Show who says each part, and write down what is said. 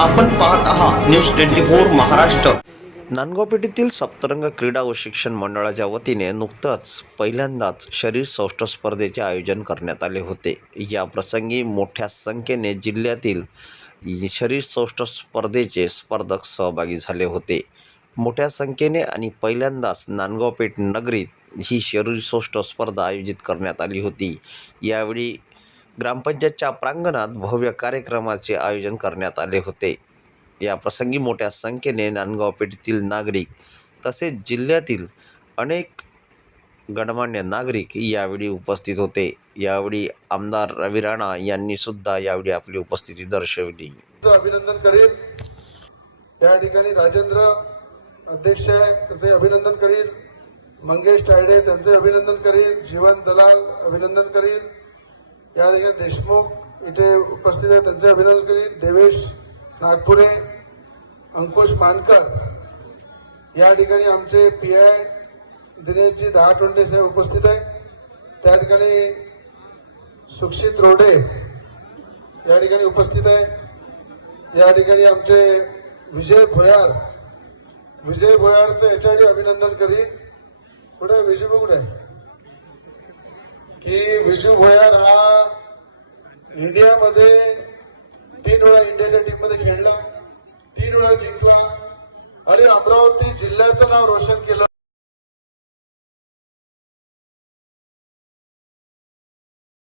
Speaker 1: आपण पाहत आहात न्यूज ट्वेंटी फोर महाराष्ट्र. नांदगावपेठेतील सप्तरंग क्रीडा व शिक्षण मंडळाच्या वतीने नुकतंच पहिल्यांदाच शरीर सौष्ठ स्पर्धेचे आयोजन करण्यात आले होते. या प्रसंगी मोठ्या संख्येने जिल्ह्यातील शरीर सौष्ठ स्पर्धेचे स्पर्धक सहभागी झाले होते. मोठ्या संख्येने आणि पहिल्यांदाच नांदगावपेठ नगरीत ही शरीरसौष्ठ स्पर्धा आयोजित करण्यात आली होती. यावेळी ग्रामपंचायतच्या प्रांगणात भव्य कार्यक्रमाचे आयोजन करण्यात आले होते. या प्रसंगी मोठ्या संख्येने नांदगाव पेठेतील नागरिक तसेच जिल्ह्यातील अनेक गणमान्य नागरिक यावेळी उपस्थित होते. यावेळी आमदार रवी राणा यांनी सुद्धा यावेळी आपली उपस्थिती दर्शवली.
Speaker 2: अभिनंदन करील या ठिकाणी राजेंद्र अध्यक्ष त्याचे अभिनंदन करील मंगेश टायडे त्यांचे अभिनंदन करील जीवन दलाल अभिनंदन करील या ठिकाणी देशमुख इथे उपस्थित आहे त्यांचे अभिनंदन करीत देवेश नागपुरे अंकुश मानकर. या ठिकाणी आमचे पी आय दिनेशजी दहा टोंडे साहेब उपस्थित आहे त्या ठिकाणी सुक्षित रोडे या ठिकाणी उपस्थित आहे या ठिकाणी आमचे विजय भोयार. विजय भोयारचं याच्यासाठी अभिनंदन करीन कुठे? विजय कुठे? आहे? की विजू भोयार हा इंडियामध्ये तीन वेळा इंडियाच्या टीममध्ये खेळला तीन वेळा जिंकला. आणि अमरावती जिल्ह्याचं नाव रोशन केलं.